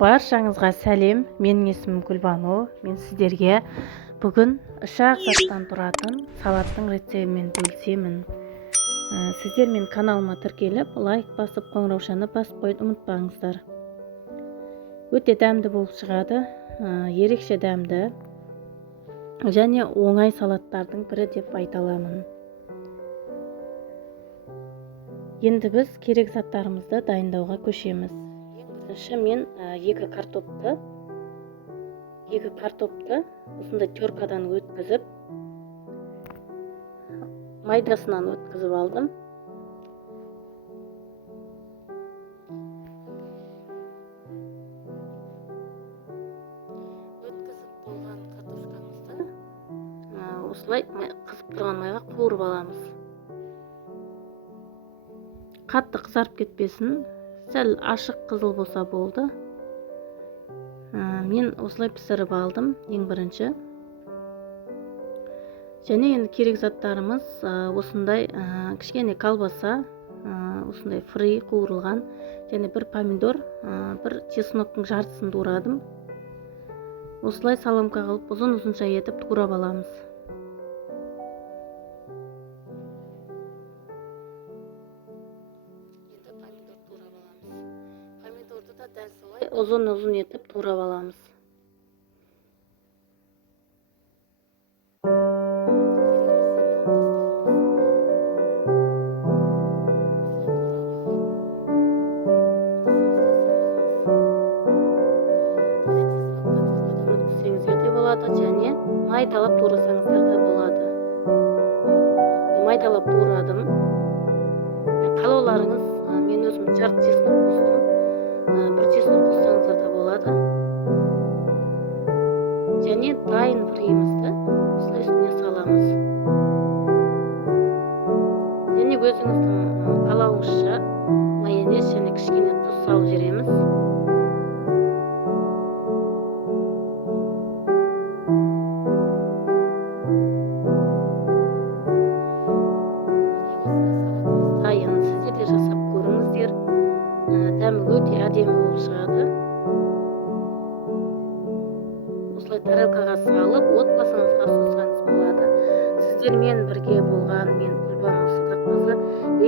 Баршаңызға сәлем, менің есімім Гүлбану. Мен сіздерге бүгін 3 заттан тұратын салаттың рецебімен бөлісемін. Сіздер мен каналыма тіркеліп, лайк басып, қоңыраушаны басып қойды ұмытпаңыздар. Өте дәмді болып шығады, ерекше дәмді және оңай салаттардың бірі деп айта аламын. Енді біз керек заттарымызды дайындауға көшеміз. Бірінші мен екі картопты осындай теркадан өткізіп, майдасынан өткізіп алдым. Өткізіп болған картошкамызды осылай қызып тұрған майға қуырып аламыз. Қатты қызарып кетпесін, сәл ашық қызыл болса болды. Мен осылай пісіріп алдым ең бірінші. Және енді керек заттарымыз осындай кішкене колбаса, осындай фри қуырылған, және бір помидор, бір чесноктың жартысын турадым. Осылай соломка қылып ұзын-ұзынша етіп турап аламыз. Помидорды да дәл солай ұзын-ұзын етіп турап аламыз. Және майдалап турасаңыздар да болады. Майдалап турадым. Қалауларыңыз, мен өзім жарты чеснок қостым. Бір чеснок қоссаңыздар да болады. Және дайын фрейімізді осылай үстіне саламыз. Және өзіңіздің қалауыңызша майонез және кішкене тұз салып жібереміз. Жасап көріңіздер, дәмі өте әдемі болып шығады. Осылай тарелкаға салып, отбасыңызға ұсынсаңыз болады. Сіздермен бірге болған мен Гүлбану Сыдыққызы.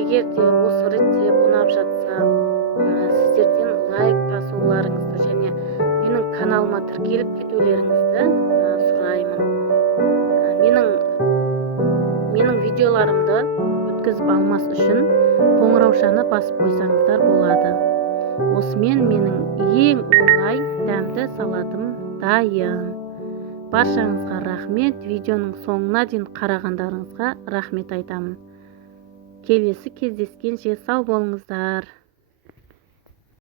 Егер де осы рецепт ұнап жатса, сіздерден лайк басуларыңызды және менің каналыма тіркеліп кетулеріңізді сұраймын. Менің видеоларымды өткізіп алмас үшін қоңыраушаны басып қойсаңыздар болады. Осымен менің ең оңай дәмді салатым дайын. Баршаңызға рахмет. Видеоның соңына дейін қарағандарыңызға рахмет айтамын. Келесі кездескенше сау болыңыздар.